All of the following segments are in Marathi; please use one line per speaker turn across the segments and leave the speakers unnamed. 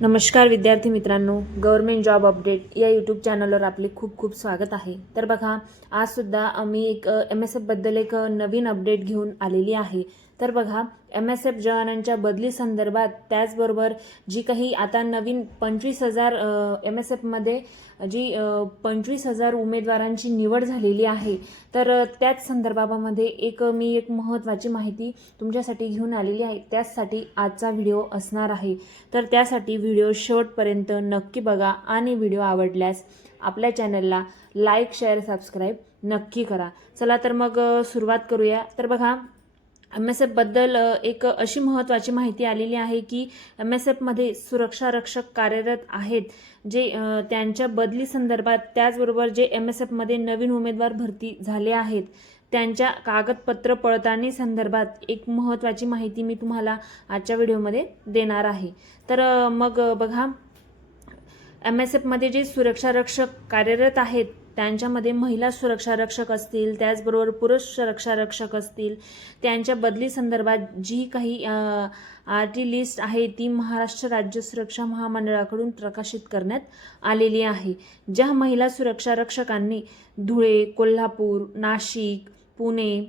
नमस्कार विद्यार्थी मित्रांनो गव्हर्मेंट जॉब अपडेट या यूट्यूब चॅनलवर आपले खूप खूप स्वागत आहे. तर बघा आजसुद्धा आम्ही एक एम एस एफबद्दल एक नवीन अपडेट घेऊन आलेली आहे. तर बघा एम एस एफ जवानांच्या बदली संदर्भात त्याचबरोबर जी काही आता नवीन पंचवीस हजार एम एस एफमध्ये जी पंचवीस हजार उमेदवारांची निवड झालेली आहे तर त्याच संदर्भामध्ये एक मी एक महत्त्वाची माहिती तुमच्यासाठी घेऊन आलेली आहे. त्याचसाठी आजचा व्हिडिओ असणार आहे. तर त्यासाठी व्हिडिओ शेवटपर्यंत नक्की बघा आणि व्हिडिओ आवडल्यास आपल्या चॅनलला लाईक शेअर सबस्क्राईब नक्की करा. चला तर मग सुरुवात करूया. तर बघा एम एस एफबद्दल एक अशी महत्त्वाची माहिती आलेली आहे की एम एस एफमध्ये सुरक्षा रक्षक कार्यरत आहेत जे त्यांच्या बदली संदर्भात त्याचबरोबर जे एम एस एफमध्ये नवीन उमेदवार भरती झाले आहेत त्यांच्या कागदपत्र पडताळणी संदर्भात एक महत्त्वाची माहिती मी तुम्हाला आजच्या व्हिडिओमध्ये देणार आहे. तर मग बघा एम एस एफमध्ये जे सुरक्षा रक्षक कार्यरत आहेत त्यांच्यामध्ये महिला सुरक्षा रक्षक असतील त्याचबरोबर पुरुष सुरक्षा रक्षक असतील त्यांच्या बदली संदर्भात जी काही आर टी लिस्ट आहे ती महाराष्ट्र राज्य सुरक्षा महामंडळाकडून प्रकाशित करण्यात आलेली आहे ज्या महिला सुरक्षा रक्षकांनी धुळे कोल्हापूर नाशिक पुणे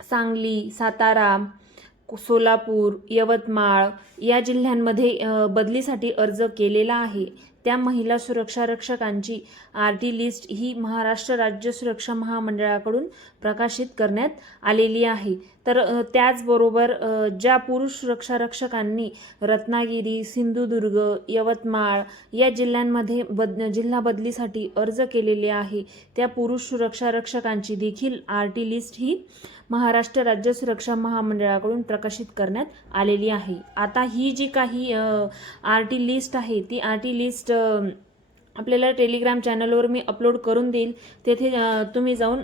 सांगली सातारा सोलापूर यवतमाळ या जिल्ह्यांमध्ये बदलीसाठी अर्ज केलेला आहे. त्या महिला सुरक्षा रक्षकांची आर टी लिस्ट ही महाराष्ट्र राज्य सुरक्षा महामंडळाकडून प्रकाशित करण्यात आलेली आहे. तर त्याचबरोबर ज्या पुरुष सुरक्षा रक्षकांनी रत्नागिरी सिंधुदुर्ग यवतमाळ या जिल्ह्यांमध्ये बद जिल्हा बदलीसाठी अर्ज केलेले आहे त्या पुरुष सुरक्षा रक्षकांची देखील आर टी लिस्ट ही महाराष्ट्र राज्य सुरक्षा महामंडळाकडून प्रकाशित करण्यात आलेली आहे. आता ही जी काही आर टी लिस्ट आहे ती आर टी लिस्ट आपल्याला टेलिग्राम चॅनलवर मी अपलोड करून देईल. तेथे तुम्ही जाऊन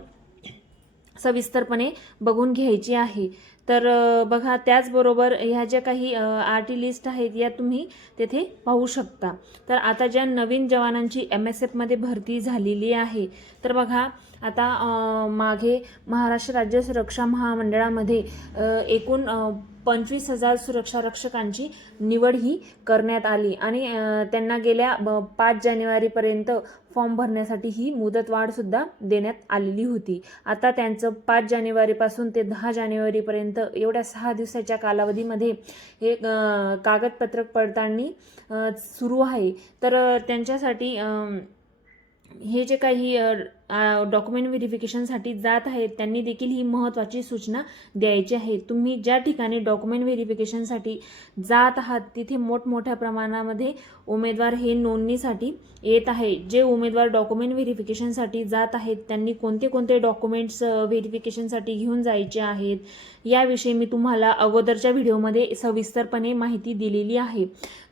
सविस्तरपणे बघून घ्यायची आहे. तर बघा त्याचबरोबर ह्या ज्या काही आर लिस्ट आहेत या तुम्ही तेथे पाहू शकता. तर आता ज्या नवीन जवानांची एम एस एफमध्ये भरती झालेली आहे तर बघा आता मागे महाराष्ट्र राज्य सुरक्षा महामंडळामध्ये एकूण पंचवीस हजार सुरक्षा रक्षकांची निवड ही करण्यात आली. आणि त्यांना गेल्या पाच जानेवारीपर्यंत फॉर्म भरण्यासाठी ही मुदतवाढसुद्धा देण्यात आलेली होती. आता त्यांचं पाच जानेवारीपासून ते दहा जानेवारीपर्यंत एवढ्या सहा दिवसाच्या कालावधीमध्ये हे कागदपत्रक कागदपत्र पडताळणी सुरू आहे. तर त्यांच्यासाठी हे जे काही डॉक्युमेंट व्हेरिफिकेशनसाठी जात आहेत त्यांनी देखील ही महत्त्वाची सूचना द्यायची आहे. तुम्ही ज्या ठिकाणी डॉक्युमेंट व्हेरिफिकेशनसाठी जात आहात तिथे मोठमोठ्या प्रमाणामध्ये उमेदवार हे नोंदणीसाठी येत आहे. जे उमेदवार डॉक्युमेंट व्हेरिफिकेशनसाठी जात आहेत त्यांनी कोणते कोणते डॉक्युमेंट्स व्हेरिफिकेशनसाठी घेऊन जायचे आहेत याविषयी मी तुम्हाला अगोदरच्या व्हिडिओमध्ये सविस्तरपणे माहिती दिलेली आहे.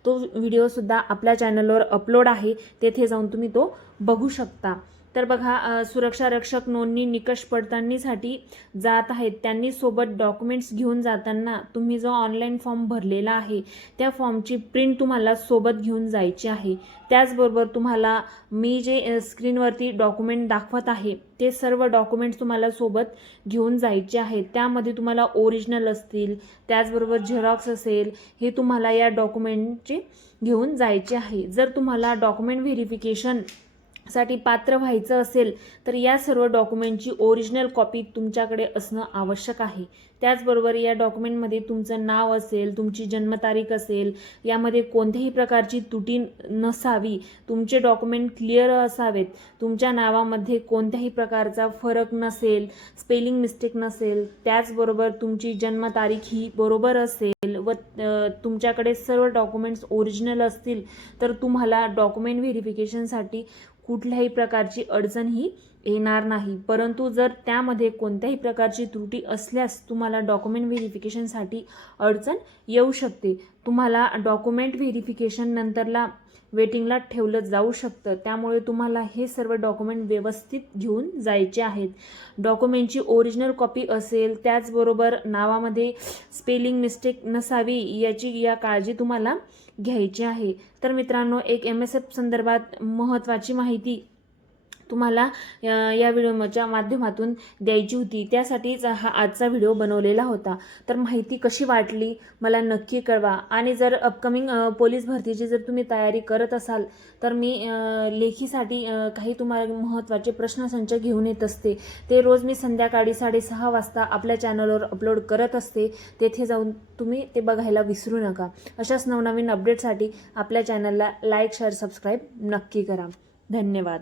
तो व्हिडिओसुद्धा आपल्या चॅनलवर अपलोड आहे तेथे जाऊन तुम्ही तो बघू शकता. तर बघा सुरक्षा रक्षक नोंदणी निकष पडताळणीसाठी जात आहेत. त्यांनी सोबत डॉक्युमेंट्स घेऊन जाताना तुम्ही जो ऑनलाईन फॉर्म भरलेला आहे त्या फॉर्मची प्रिंट तुम्हाला सोबत घेऊन जायची आहे. त्याचबरोबर तुम्हाला मी जे स्क्रीनवरती डॉक्युमेंट दाखवत आहे ते सर्व डॉक्युमेंट्स तुम्हाला सोबत घेऊन जायचे आहेत त्यामध्ये तुम्हाला ओरिजिनल असतील त्याचबरोबर झेरॉक्स असेल हे तुम्हाला या डॉक्युमेंटचे घेऊन जायचे आहे. जर तुम्हाला डॉक्युमेंट व्हेरिफिकेशन साठी पात्र व्हायचं असेल तर या सर्व डॉक्युमेंटची ओरिजिनल कॉपी तुमच्याकडे असणं आवश्यक आहे. त्याचबरोबर या डॉक्युमेंटमध्ये तुमचं नाव असेल तुमची जन्मतारीख असेल यामध्ये कोणत्याही प्रकारची तुटी नसावी. तुमचे डॉक्युमेंट क्लिअर असावेत. तुमच्या नावामध्ये कोणत्याही प्रकारचा फरक नसेल स्पेलिंग मिस्टेक नसेल त्याचबरोबर तुमची जन्मतारीख ही बरोबर असेल व तुमच्याकडे सर्व डॉक्युमेंट्स ओरिजिनल असतील तर तुम्हाला डॉक्युमेंट व्हेरिफिकेशनसाठी कुठल्याही प्रकारची अडचण ही येणार नाही. परंतु जर त्यामध्ये कोणत्याही प्रकारची त्रुटी असल्यास तुम्हाला डॉक्युमेंट व्हेरिफिकेशनसाठी अडचण येऊ शकते. तुम्हाला डॉक्युमेंट व्हेरिफिकेशन नंतरला वेटिंगला ठेवलं जाऊ शकतं. त्यामुळे तुम्हाला हे सर्व डॉक्युमेंट व्यवस्थित घेऊन जायचे आहेत. डॉक्युमेंटची ओरिजिनल कॉपी असेल त्याचबरोबर नावामध्ये स्पेलिंग मिस्टेक नसावी याची या काळजी तुम्हाला घ्यायची आहे. तर मित्रांनो एक एम एस एफ संदर्भात महत्त्वाची माहिती तुम्हाला या व्हिडिओच्या माध्यमातून द्यायची होती. त्यासाठीच हा आजचा व्हिडिओ बनवलेला होता. तर माहिती कशी वाटली मला नक्की कळवा. आणि जर अपकमिंग पोलीस भरतीची जर तुम्ही तयारी करत असाल तर मी लेखीसाठी काही तुम्हाला महत्त्वाचे प्रश्नसंच घेऊन येत असते. ते रोज मी संध्याकाळी साडेसहा वाजता आपल्या चॅनलवर अपलोड करत असते. तेथे जाऊन तुम्ही ते बघायला विसरू नका. अशाच नवनवीन अपडेटसाठी आपल्या चॅनलला लाईक शेअर सबस्क्राईब नक्की करा. धन्यवाद.